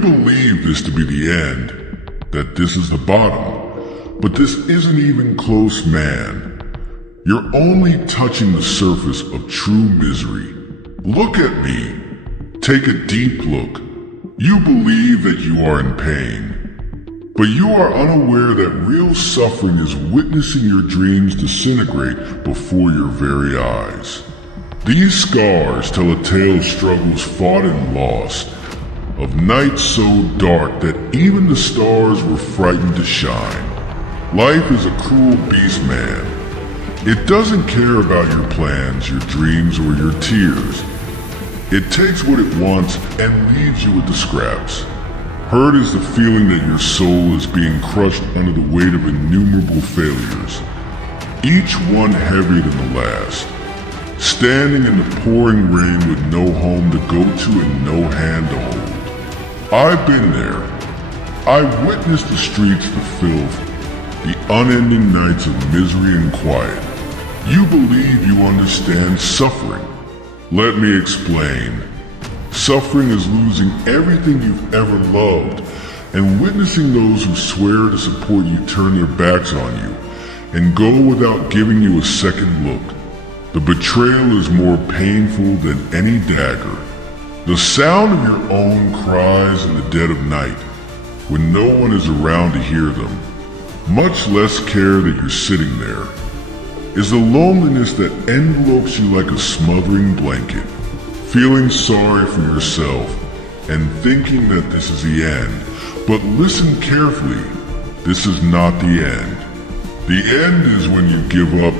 believe this to be the end, that this is the bottom, but this isn't even close, man. You're only touching the surface of true misery. Look at me. Take a deep look. You believe that you are in pain, but you are unaware that real suffering is witnessing your dreams disintegrate before your very eyes. These scars tell a tale of struggles fought and lost, of nights so dark that even the stars were frightened to shine. Life is a cruel beast, man. It doesn't care about your plans, your dreams, or your tears. It takes what it wants and leaves you with the scraps. Hurt is the feeling that your soul is being crushed under the weight of innumerable failures, each one heavier than the last. Standing in the pouring rain with no home to go to and no hand to hold. I've been there. I witnessed the streets, the filth, the unending nights of misery and quiet. You believe you understand suffering. Let me explain. Suffering is losing everything you've ever loved and witnessing those who swear to support you turn their backs on you and go without giving you a second look. The betrayal is more painful than any dagger. The sound of your own cries in the dead of night, when no one is around to hear them, much less care that you're sitting there, is the loneliness that envelopes you like a smothering blanket, feeling sorry for yourself and thinking that this is the end. But listen carefully, this is not the end. The end is when you give up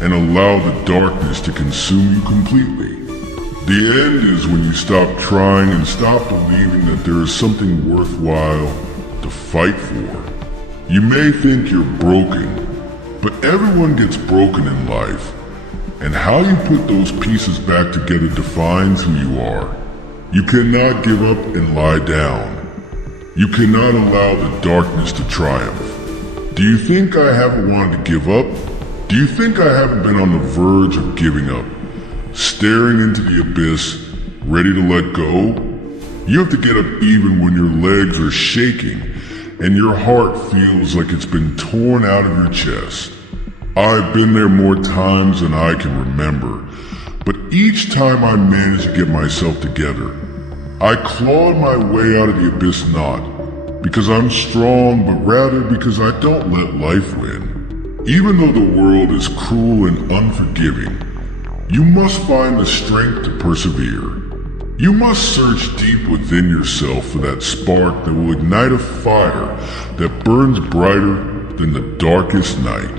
and allow the darkness to consume you completely. The end is when you stop trying and stop believing that there is something worthwhile to fight for. You may think you're broken, but everyone gets broken in life, and how you put those pieces back together defines who you are. You cannot give up and lie down. You cannot allow the darkness to triumph. Do you think I haven't wanted to give up? Do you think I haven't been on the verge of giving up, staring into the abyss, ready to let go? You have to get up even when your legs are shaking and your heart feels like it's been torn out of your chest. I've been there more times than I can remember, but each time I managed to get myself together, I clawed my way out of the abyss, not because I'm strong, but rather because I don't let life win. Even though the world is cruel and unforgiving, you must find the strength to persevere. You must search deep within yourself for that spark that will ignite a fire that burns brighter than the darkest night.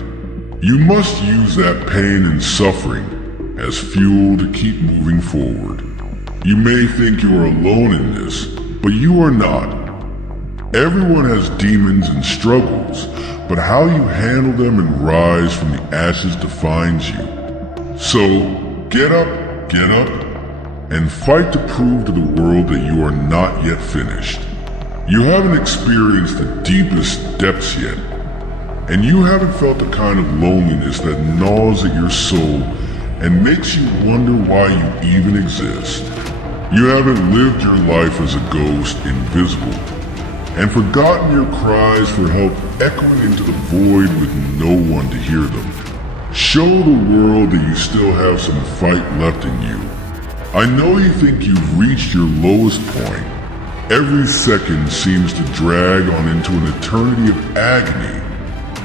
You must use that pain and suffering as fuel to keep moving forward. You may think you are alone in this, but you are not. Everyone has demons and struggles, but how you handle them and rise from the ashes defines you. So, get up, and fight to prove to the world that you are not yet finished. You haven't experienced the deepest depths yet, and you haven't felt the kind of loneliness that gnaws at your soul and makes you wonder why you even exist. You haven't lived your life as a ghost, invisible, and forgotten your cries for help echoing into the void with no one to hear them. Show the world that you still have some fight left in you. I know you think you've reached your lowest point. Every second seems to drag on into an eternity of agony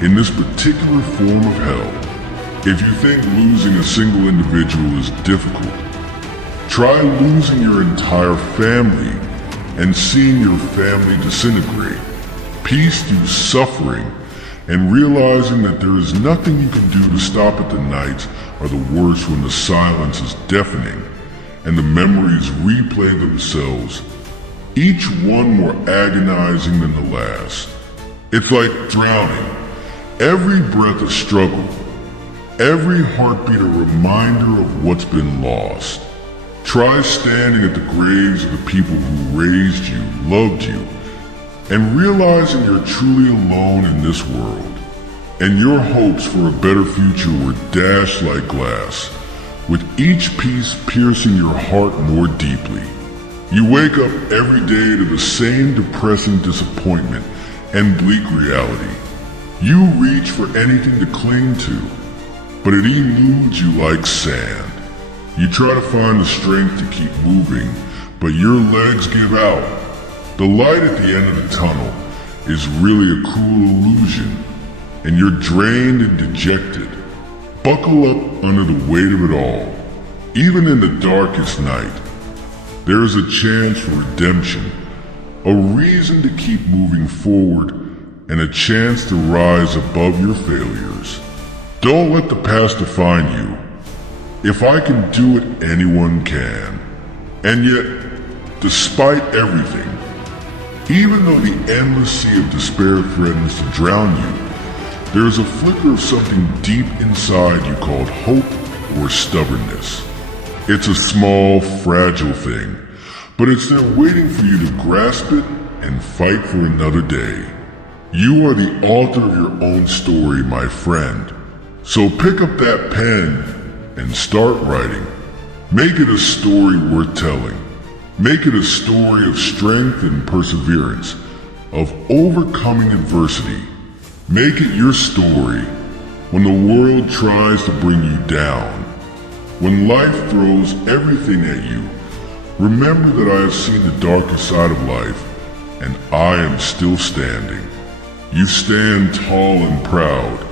in this particular form of hell. If you think losing a single individual is difficult, try losing your entire family and seeing your family disintegrate, peace through suffering, and realizing that there is nothing you can do to stop it. The nights are the worst when the silence is deafening and the memories replay themselves, each one more agonizing than the last. It's like drowning, every breath a struggle, every heartbeat a reminder of what's been lost. Try standing at the graves of the people who raised you, loved you, and realizing you're truly alone in this world, and your hopes for a better future were dashed like glass, with each piece piercing your heart more deeply. You wake up every day to the same depressing disappointment and bleak reality. You reach for anything to cling to, but it eludes you like sand. You try to find the strength to keep moving, but your legs give out. The light at the end of the tunnel is really a cruel illusion, and you're drained and dejected. Buckle up under the weight of it all. Even in the darkest night, there is a chance for redemption, a reason to keep moving forward, and a chance to rise above your failures. Don't let the past define you. If I can do it, anyone can. And yet, despite everything, even though the endless sea of despair threatens to drown you, there is a flicker of something deep inside you called hope or stubbornness. It's a small, fragile thing, but it's there waiting for you to grasp it and fight for another day. You are the author of your own story, my friend. So pick up that pen and start writing. Make it a story worth telling. Make it a story of strength and perseverance, of overcoming adversity. Make it your story when the world tries to bring you down. When life throws everything at you, remember that I have seen the darker side of life, and I am still standing. You stand tall and proud,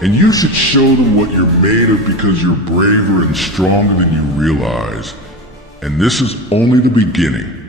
and you should show them what you're made of because you're braver and stronger than you realize. And this is only the beginning.